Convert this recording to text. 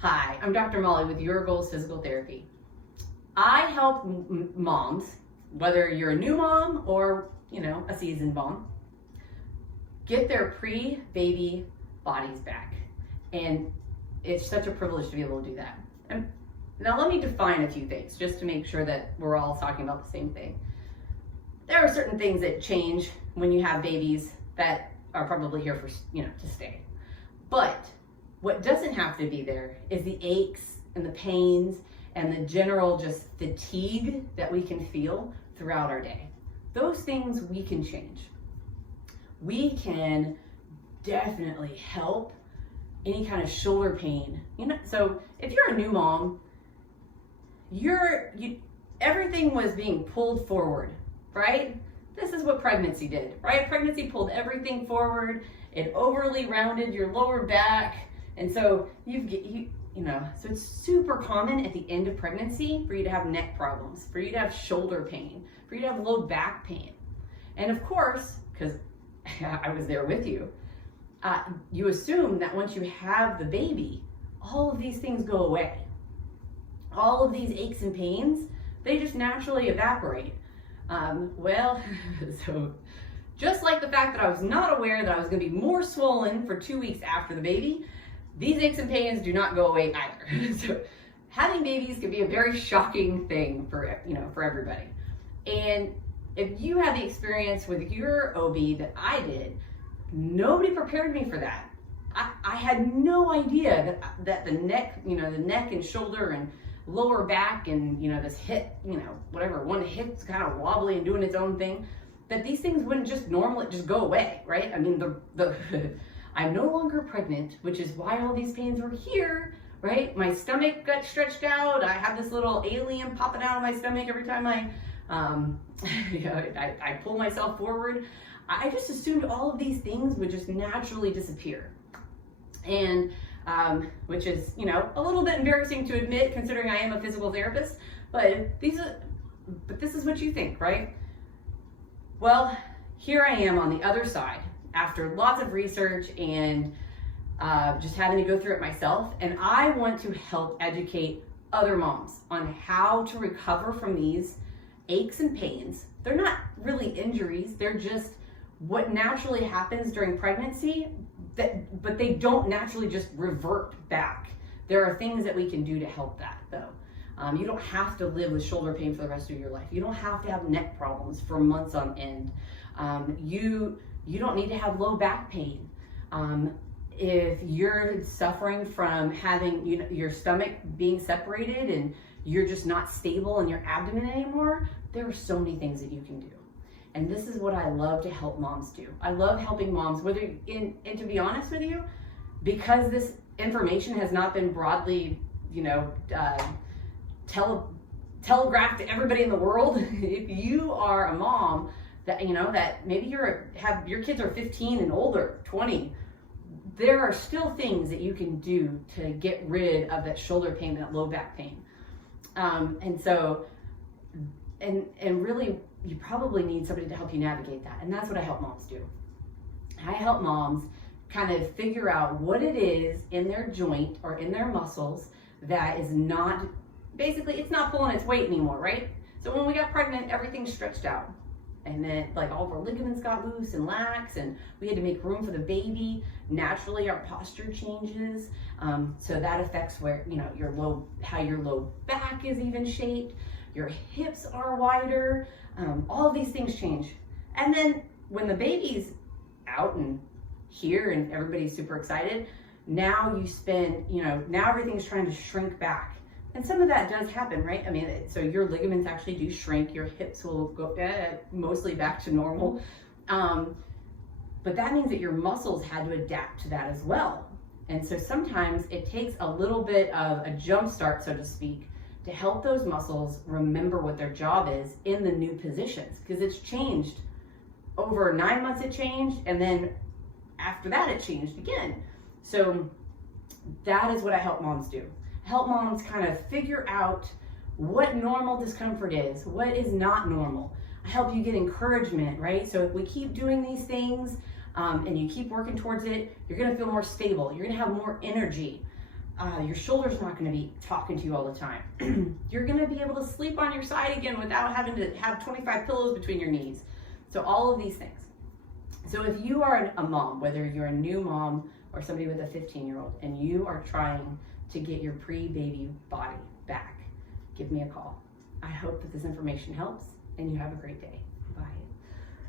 Hi, I'm Dr. Molly with Your Goals Physical Therapy. I help moms, whether you're a new mom or, a seasoned mom, get their pre-baby bodies back. And it's such a privilege to be able to do that. And now let me define a few things just to make sure that we're all talking about the same thing. There are certain things that change when you have babies that are probably here for, to stay. But what doesn't have to be there is the aches and the pains and the general just fatigue that we can feel throughout our day. Those things we can change. We can definitely help any kind of shoulder pain. So if you're a new mom, everything was being pulled forward, right? This is what pregnancy did, right? Pregnancy pulled everything forward. It overly rounded your lower back. And so so it's super common at the end of pregnancy for you to have neck problems, for you to have shoulder pain, for you to have low back pain. And of course, because I was there with you, you assume that once you have the baby, all of these things go away. All of these aches and pains, they just naturally evaporate. So just like the fact that I was not aware that I was going to be more swollen for 2 weeks after the baby, these aches and pains do not go away either. So having babies can be a very shocking thing for everybody. And if you had the experience with your OB that I did, nobody prepared me for that. I had no idea that the neck, the neck and shoulder and lower back and this hip, whatever, one hip's kind of wobbly and doing its own thing, that these things wouldn't just normally just go away, right? I mean, I'm no longer pregnant, which is why all these pains were here, right? My stomach got stretched out. I have this little alien popping out of my stomach every time I pull myself forward. I just assumed all of these things would just naturally disappear. And which is, a little bit embarrassing to admit considering I am a physical therapist, but this is what you think, right? Well, here I am on the other side after lots of research and just having to go through it myself. And I want to help educate other moms on how to recover from these aches and pains. They're not really injuries. They're just what naturally happens during pregnancy, but they don't naturally just revert back. There are things that we can do to help that though. You don't have to live with shoulder pain for the rest of your life. You don't have to have neck problems for months on end. You don't need to have low back pain. If you're suffering from having your stomach being separated and you're just not stable in your abdomen anymore, there are so many things that you can do. And this is what I love to help moms do. I love helping moms, and to be honest with you, because this information has not been broadly, telegraphed to everybody in the world. If you are a mom that, that maybe your kids are 15 and older, 20, there are still things that you can do to get rid of that shoulder pain, that low back pain. And really, you probably need somebody to help you navigate that. And that's what I help moms do. I help moms kind of figure out what it is in their joint or in their muscles that is not, basically, it's not pulling its weight anymore, right? So when we got pregnant, everything's stretched out. And then all of our ligaments got loose and lax, and we had to make room for the baby. Naturally, our posture changes. So that affects where, how your low back is even shaped. Your hips are wider. All of these things change. And then when the baby's out and here and everybody's super excited, now you spend, now everything's trying to shrink back. And some of that does happen, right? I mean, so your ligaments actually do shrink. Your hips will go mostly back to normal. But that means that your muscles had to adapt to that as well. And so sometimes it takes a little bit of a jump start, so to speak, to help those muscles remember what their job is in the new positions, because it's changed. Over 9 months it changed, and then after that it changed again. So that is what I help moms do. Help moms kind of figure out what normal discomfort is, what is not normal. I help you get encouragement, right? So if we keep doing these things and you keep working towards it, you're gonna feel more stable, you're gonna have more energy. Your shoulder's not going to be talking to you all the time. You're going to be able to sleep on your side again without having to have 25 pillows between your knees. So all of these things. So if you are a mom, whether you're a new mom or somebody with a 15-year-old, and you are trying to get your pre-baby body back, give me a call. I hope that this information helps, and you have a great day. Bye.